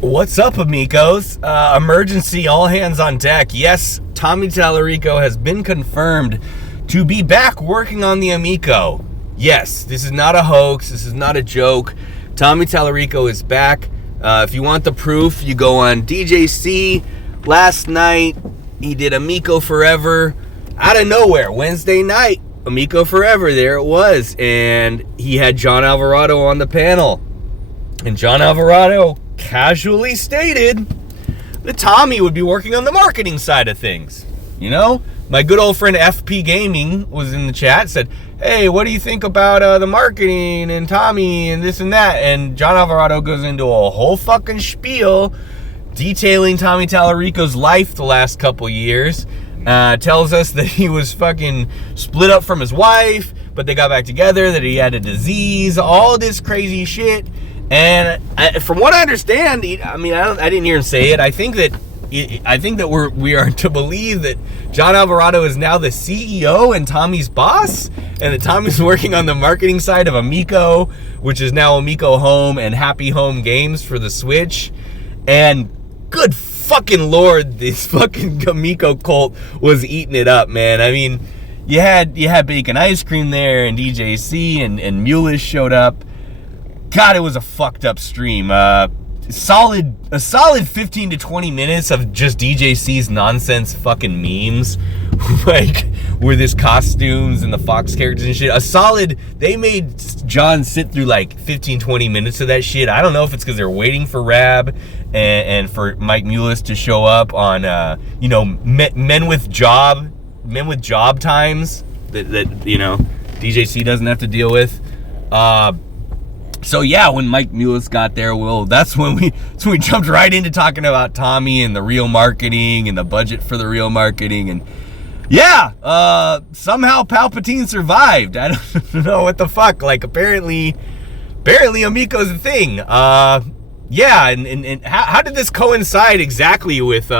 What's up, amigos? Emergency, all hands on deck. Yes, Tommy Tallarico has been confirmed to be back working on the Amico. Yes, this is not a hoax. This is not a joke. Tommy Tallarico is back. If you want the proof, you go on DJC. Last night, he did Amico Forever. Out of nowhere, Wednesday night, Amico Forever, there it was. And he had John Alvarado on the panel. And John Alvarado casually stated that Tommy would be working on the marketing side of things. You know, my good old friend FP Gaming was in the chat, said, hey, what do you think about the marketing and Tommy and this and that? And John Alvarado goes into a whole fucking spiel detailing Tommy Tallarico's life the last couple years. Tells us that he was fucking split up from his wife, but they got back together, that he had a disease, all this crazy shit. And from what I understand, I didn't hear him say it. I think that we are to believe that John Alvarado is now the CEO and Tommy's boss, and that Tommy's working on the marketing side of Amico, which is now Amico Home and Happy Home Games for the Switch. And good fucking lord, this fucking Amico cult was eating it up, man. I mean, you had bacon ice cream there, and DJC and Mullis showed up. God, it was a fucked up stream. A solid 15 to 20 minutes of just DJC's nonsense fucking memes, like with his costumes and the Fox characters and shit. They made John sit through like 15-20 minutes of that shit. I don't know if it's because they're waiting for Rab and for Mike Mullis to show up on men with job times that DJC doesn't have to deal with. So yeah, when Mike Mullis got there, that's when we jumped right into talking about Tommy and the real marketing and the budget for the real marketing. And yeah, somehow Palpatine survived. I don't know what the fuck. Like apparently Amico's a thing. Yeah, and how did this coincide exactly with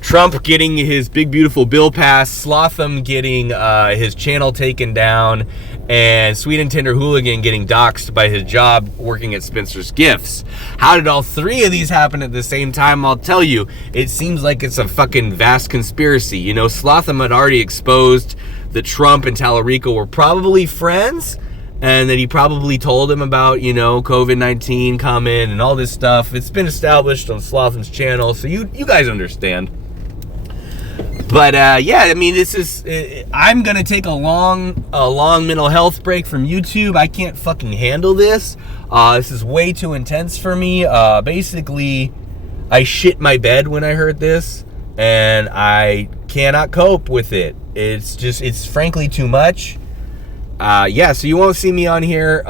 Trump getting his big beautiful bill passed, Slotham getting his channel taken down, and Sweet and Tender Hooligan getting doxxed by his job working at Spencer's Gifts? How did all three of these happen at the same time? I'll tell you, it seems like it's a fucking vast conspiracy. You know, Slotham had already exposed that Trump and Tallarico were probably friends, and that he probably told him about, COVID-19 coming and all this stuff. It's been established on Slotham's channel, so you guys understand. But yeah, I mean, I'm gonna take a long mental health break from YouTube. I can't fucking handle this. This is way too intense for me. Basically, I shit my bed when I heard this, and I cannot cope with it. It's frankly too much. Yeah, so you won't see me on here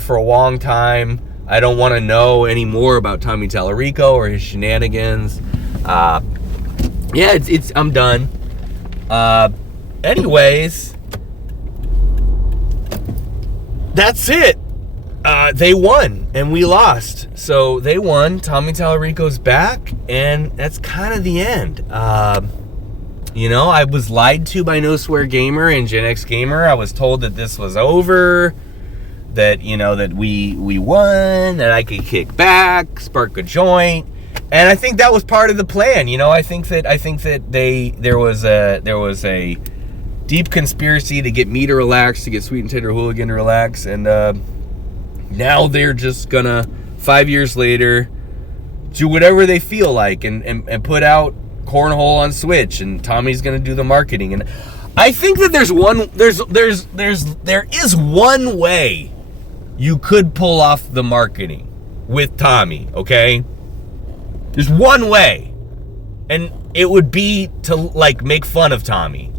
for a long time. I don't want to know any more about Tommy Tallarico or his shenanigans. Yeah, I'm done. Anyways, that's it. They won and we lost. So they won. Tommy Tallarico's back, and that's kind of the end. I was lied to by No Swear Gamer and Gen X Gamer. I was told that this was over, that that we won, that I could kick back, spark a joint. And I think that was part of the plan. I think that there was a deep conspiracy to get me to relax, to get Sweet and Tender Hooligan to relax, and now they're just gonna 5 years later do whatever they feel like and put out Cornhole on Switch, and Tommy's gonna do the marketing. And I think that there is one way you could pull off the marketing with Tommy, okay? There's one way, and it would be to make fun of Tommy.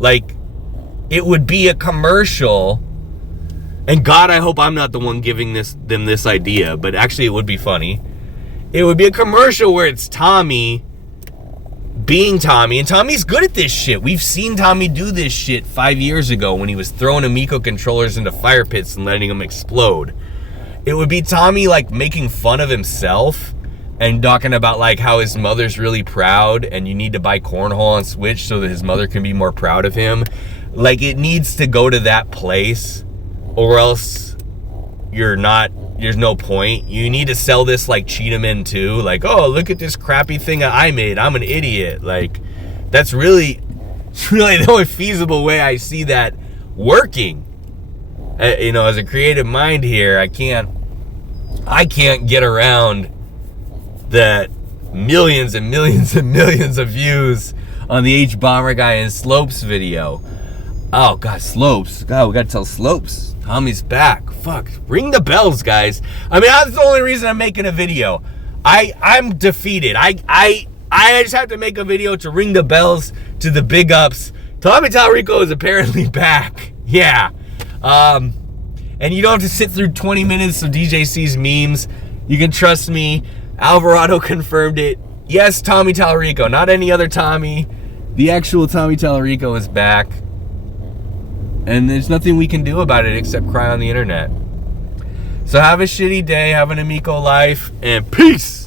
It would be a commercial, and God, I hope I'm not the one giving them this idea, but actually it would be funny. It would be a commercial where it's Tommy being Tommy, and Tommy's good at this shit. We've seen Tommy do this shit 5 years ago when he was throwing Amico controllers into fire pits and letting them explode. It would be Tommy making fun of himself and talking about how his mother's really proud, and you need to buy Cornhole on Switch so that his mother can be more proud of him. It needs to go to that place, or else you're not there's no point. You need to sell this like Cheetahman too. Like, oh, look at this crappy thing I made. I'm an idiot. Like, that's really the only feasible way I see that working. As a creative mind here, I can't get around that millions and millions and millions of views on the HBOMBERGUY and Slopes video. Oh God, Slopes. God, we gotta tell Slopes. Tommy's back. Fuck. Ring the bells, guys. I mean, that's the only reason I'm making a video. I'm defeated. I just have to make a video to ring the bells to the big ups. Tommy Tallarico is apparently back. Yeah. And you don't have to sit through 20 minutes of DJC's memes. You can trust me. Alvarado confirmed it. Yes, Tommy Tallarico, not any other Tommy. The actual Tommy Tallarico is back. And there's nothing we can do about it except cry on the internet. So have a shitty day, have an amico life, and peace!